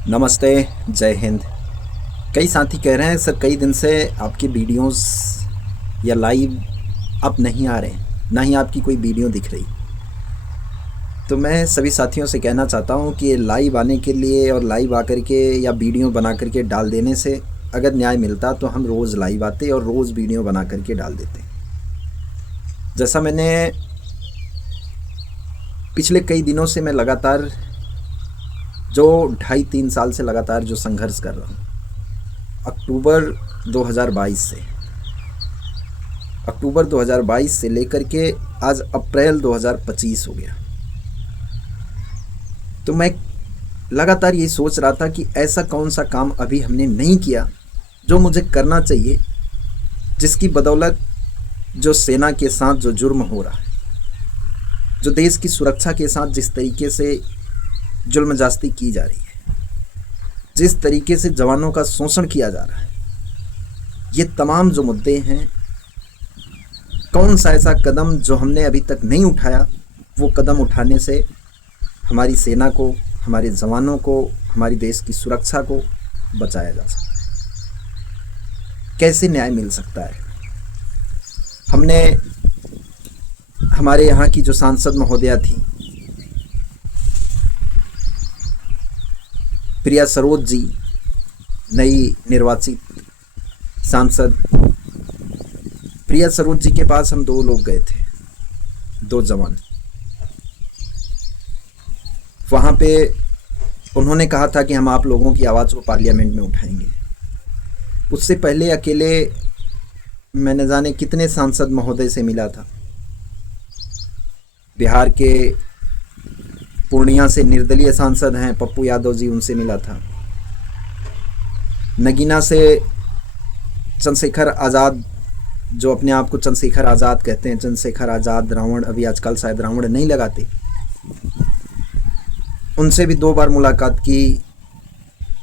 नमस्ते। जय हिंद। कई साथी कह रहे हैं सर कई दिन से आपकी वीडियोस या लाइव आप नहीं आ रहे हैं, ना ही आपकी कोई वीडियो दिख रही। तो मैं सभी साथियों से कहना चाहता हूं कि लाइव आने के लिए और लाइव आकर के या वीडियो बना करके डाल देने से अगर न्याय मिलता तो हम रोज़ लाइव आते और रोज़ वीडियो बना करके डाल देते। जैसा मैंने पिछले कई दिनों से मैं लगातार जो 2.5-3 साल से लगातार जो संघर्ष कर रहा हूँ, अक्टूबर 2022 से लेकर के आज अप्रैल 2025 हो गया। तो मैं लगातार ये सोच रहा था कि ऐसा कौन सा काम अभी हमने नहीं किया जो मुझे करना चाहिए, जिसकी बदौलत जो सेना के साथ जो जुर्म हो रहा है, जो देश की सुरक्षा के साथ जिस तरीके से जुल्म जास्ती की जा रही है, जिस तरीके से जवानों का शोषण किया जा रहा है, ये तमाम जो मुद्दे हैं, कौन सा ऐसा कदम जो हमने अभी तक नहीं उठाया, वो कदम उठाने से हमारी सेना को, हमारे जवानों को, हमारी देश की सुरक्षा को बचाया जा सकता है। कैसे न्याय मिल सकता है? हमने हमारे यहाँ की जो सांसद महोदया थी प्रिया सरोज जी, नई निर्वाचित सांसद प्रिया सरोज जी के पास हम 2 लोग गए थे, 2 जवान। वहाँ पे उन्होंने कहा था कि हम आप लोगों की आवाज़ को पार्लियामेंट में उठाएंगे। उससे पहले अकेले मैंने जाने कितने सांसद महोदय से मिला था। बिहार के पूर्णिया से निर्दलीय सांसद हैं पप्पू यादव जी, उनसे मिला था। नगीना से चंद्रशेखर आज़ाद, जो अपने आप को चंद्रशेखर आज़ाद कहते हैं, चंद्रशेखर आज़ाद रावण, अभी आजकल शायद रावण नहीं लगाते, उनसे भी 2 बार मुलाकात की।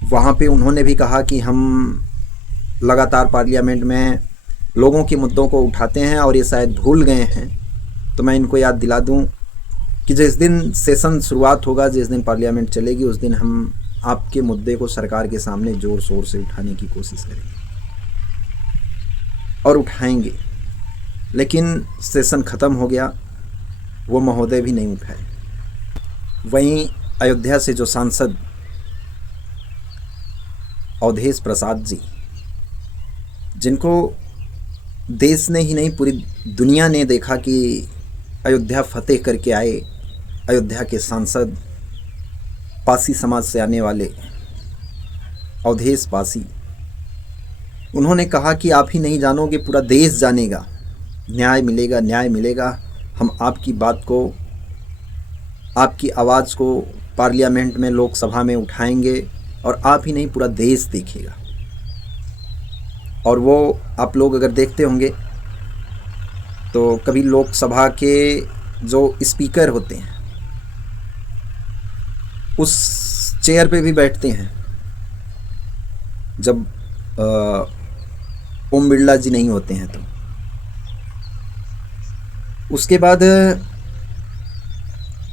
वहाँ पे उन्होंने भी कहा कि हम लगातार पार्लियामेंट में लोगों के मुद्दों को उठाते हैं और ये शायद भूल गए हैं। तो मैं इनको याद दिला दूं कि जिस दिन सेशन शुरुआत होगा, जिस दिन पार्लियामेंट चलेगी, उस दिन हम आपके मुद्दे को सरकार के सामने ज़ोर शोर से उठाने की कोशिश करेंगे और उठाएंगे। लेकिन सेशन ख़त्म हो गया, वो महोदय भी नहीं उठाए। वहीं अयोध्या से जो सांसद अवधेश प्रसाद जी, जिनको देश ने ही नहीं पूरी दुनिया ने देखा कि अयोध्या फतेह करके आए, अयोध्या के सांसद, पासी समाज से आने वाले अवधेश पासी, उन्होंने कहा कि आप ही नहीं जानोगे, पूरा देश जानेगा, न्याय मिलेगा, न्याय मिलेगा। हम आपकी बात को, आपकी आवाज़ को पार्लियामेंट में, लोकसभा में उठाएंगे और आप ही नहीं पूरा देश देखेगा। और वो आप लोग अगर देखते होंगे तो कभी लोकसभा के जो स्पीकर होते हैं उस चेयर पे भी बैठते हैं जब ओम बिरला जी नहीं होते हैं। तो उसके बाद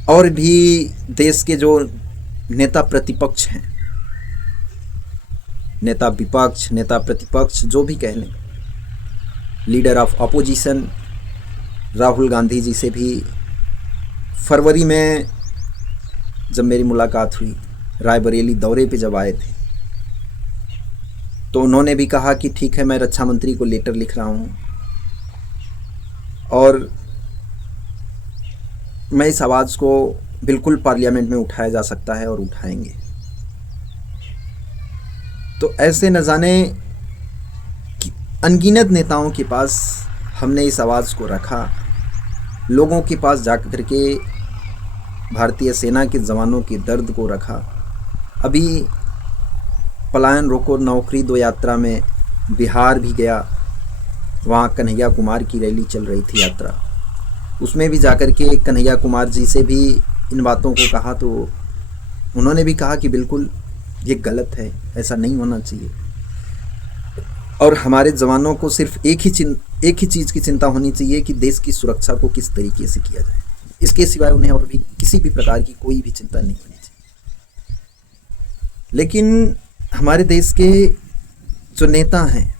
और भी देश के जो नेता प्रतिपक्ष हैं, नेता विपक्ष, नेता प्रतिपक्ष, जो भी कह लें, leader of opposition Rahul Gandhi ji से भी फरवरी में जब मेरी मुलाकात हुई, रायबरेली दौरे पे जब आए थे, तो उन्होंने भी कहा कि ठीक है, मैं रक्षा मंत्री को लेटर लिख रहा हूँ और मैं इस आवाज़ को बिल्कुल पार्लियामेंट में उठाया जा सकता है और उठाएंगे। तो ऐसे न जाने कि अनगिनत नेताओं के पास हमने इस आवाज़ को रखा, लोगों के पास जाकर के भारतीय सेना के जवानों के दर्द को रखा। अभी पलायन रोको नौकरी दो यात्रा में बिहार भी गया, वहाँ कन्हैया कुमार की रैली चल रही थी, यात्रा, उसमें भी जाकर के कन्हैया कुमार जी से भी इन बातों को कहा। तो उन्होंने भी कहा कि बिल्कुल ये गलत है, ऐसा नहीं होना चाहिए। और हमारे जवानों को सिर्फ एक ही चीज़ की चिंता होनी चाहिए कि देश की सुरक्षा को किस तरीके से किया जाए। इसके सिवाय उन्हें और भी किसी भी प्रकार की कोई भी चिंता नहीं होनी चाहिए। लेकिन हमारे देश के जो नेता हैं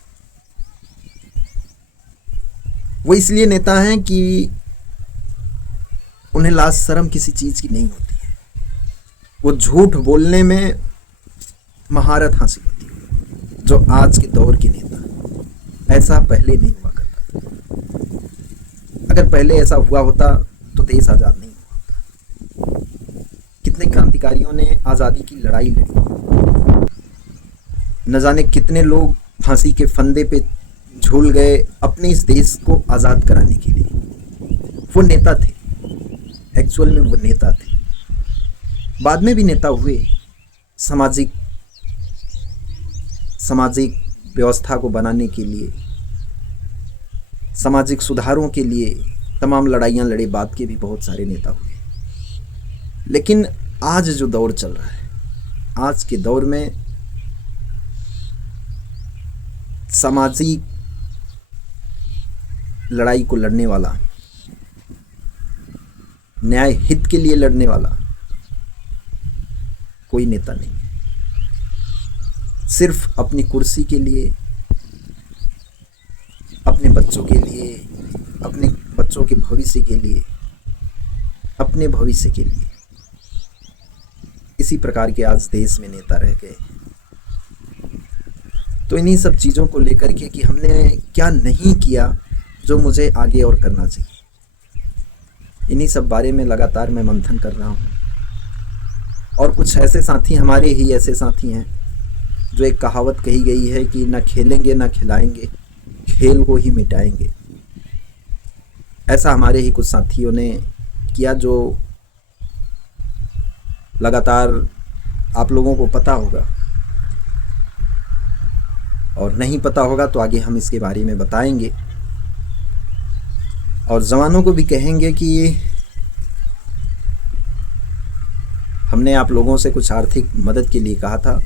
वो इसलिए नेता हैं कि उन्हें लाज शर्म किसी चीज़ की नहीं होती है। वो झूठ बोलने में महारत हासिल होती है। जो आज के दौर के नेता, ऐसा पहले नहीं हुआ करता था। अगर पहले ऐसा हुआ होता तो देश आज़ाद नहीं हुआ होता। कितने क्रांतिकारियों ने आज़ादी की लड़ाई लड़ी, न जाने कितने लोग फांसी के फंदे पे झूल गए अपने इस देश को आज़ाद कराने के लिए। वो नेता थे, एक्चुअल में वो नेता थे। बाद में भी नेता हुए, सामाजिक व्यवस्था को बनाने के लिए, सामाजिक सुधारों के लिए तमाम लड़ाइयाँ लड़े। बाद के भी बहुत सारे नेता हुए। लेकिन आज जो दौर चल रहा है, आज के दौर में सामाजिक लड़ाई को लड़ने वाला, न्याय हित के लिए लड़ने वाला कोई नेता नहीं है। सिर्फ अपनी कुर्सी के लिए, अपने बच्चों के लिए, अपने बच्चों के भविष्य के लिए, अपने भविष्य के लिए, इसी प्रकार के आज देश में नेता रह गए। तो इन्हीं सब चीज़ों को लेकर के कि हमने क्या नहीं किया जो मुझे आगे और करना चाहिए, इन्हीं सब बारे में लगातार मैं मंथन कर रहा हूँ। और कुछ ऐसे साथी, हमारे ही ऐसे साथी हैं जो एक कहावत कही गई है कि ना खेलेंगे ना खिलाएंगे, खेल को ही मिटाएंगे। ऐसा हमारे ही कुछ साथियों ने किया, जो लगातार आप लोगों को पता होगा, और नहीं पता होगा तो आगे हम इसके बारे में बताएंगे। और जवानों को भी कहेंगे कि हमने आप लोगों से कुछ आर्थिक मदद के लिए कहा था,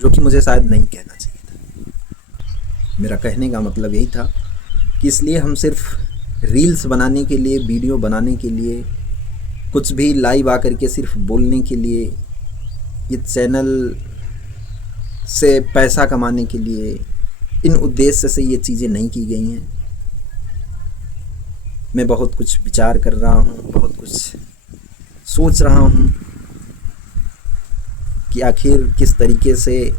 जो कि मुझे शायद नहीं कहना चाहिए था। मेरा कहने का मतलब यही था कि इसलिए हम सिर्फ रील्स बनाने के लिए, वीडियो बनाने के लिए, कुछ भी लाइव आकर के सिर्फ बोलने के लिए, ये चैनल से पैसा कमाने के लिए, इन उद्देश्य से ये चीज़ें नहीं की गई हैं। मैं बहुत कुछ विचार कर रहा हूँ, बहुत कुछ सोच रहा हूँ कि आखिर किस तरीके से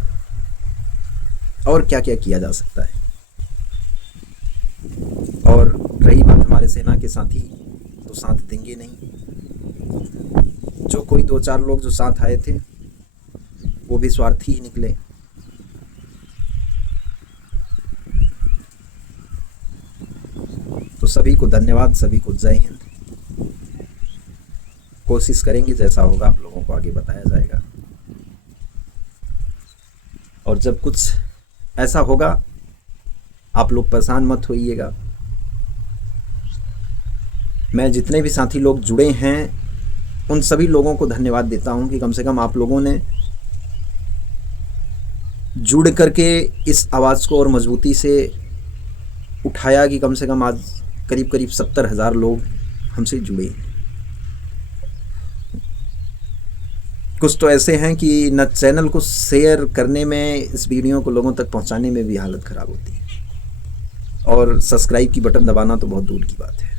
और क्या क्या किया जा सकता है। और रही बात हमारे सेना के साथी, तो साथ देंगे नहीं। जो कोई 2-4 लोग जो साथ आए थे वो भी स्वार्थी ही निकले। तो सभी को धन्यवाद, सभी को जय हिंद। कोशिश करेंगे, जैसा होगा आप लोगों को आगे बताया जाएगा। और जब कुछ ऐसा होगा आप लोग परेशान मत होइएगा। मैं जितने भी साथी लोग जुड़े हैं उन सभी लोगों को धन्यवाद देता हूं कि कम से कम आप लोगों ने जुड़ करके इस आवाज़ को और मजबूती से उठाया कि कम से कम आज करीब 70,000 लोग हमसे जुड़े। कुछ तो ऐसे हैं कि न चैनल को शेयर करने में, इस वीडियो को लोगों तक पहुंचाने में भी हालत ख़राब होती है, और सब्सक्राइब की बटन दबाना तो बहुत दूर की बात है।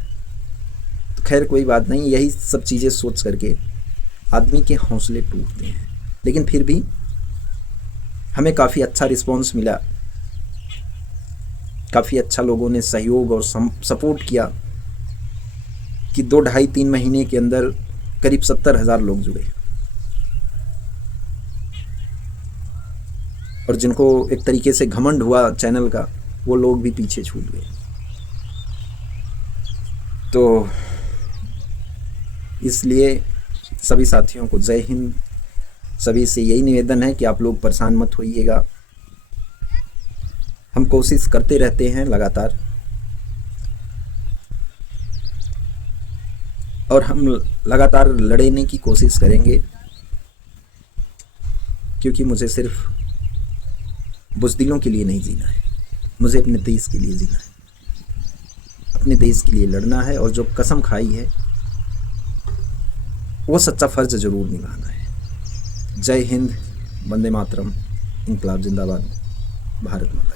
तो खैर कोई बात नहीं, यही सब चीज़ें सोच करके आदमी के हौसले टूटते हैं। लेकिन फिर भी हमें काफ़ी अच्छा रिस्पॉन्स मिला, काफ़ी अच्छा लोगों ने सहयोग और सपोर्ट किया कि 2, 2.5, 3 महीने के अंदर करीब 70,000 लोग जुड़े। और जिनको एक तरीके से घमंड हुआ चैनल का, वो लोग भी पीछे छूट गए। तो इसलिए सभी साथियों को जय हिंद। सभी से यही निवेदन है कि आप लोग परेशान मत होइएगा। हम कोशिश करते रहते हैं लगातार, और हम लगातार लड़ने की कोशिश करेंगे, क्योंकि मुझे सिर्फ बुज़दिलों के लिए नहीं जीना है, मुझे अपने देश के लिए जीना है, अपने देश के लिए लड़ना है। और जो कसम खाई है वो सच्चा फ़र्ज ज़रूर निभाना है। जय हिंद, वंदे मातरम, इनकलाब जिंदाबाद, भारत माता की।